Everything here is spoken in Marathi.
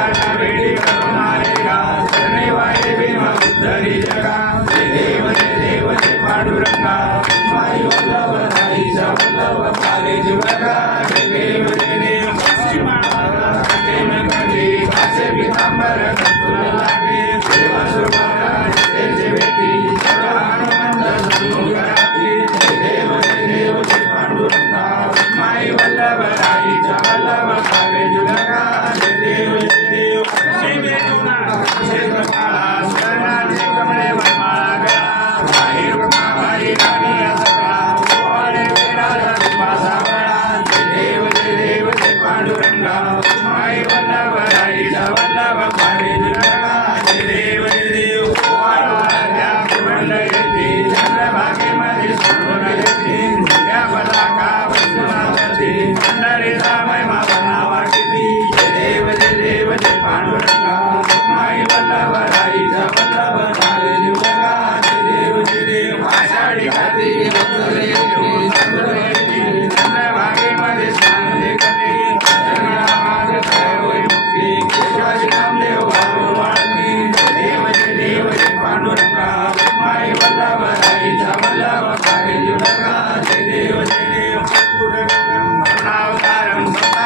जगाला वेडी करणारे गा शरणे वाटे भीमा उद्धरी जगा जय देव जय पांडुरंगा माई वल्लभ साईच्या वल्लभ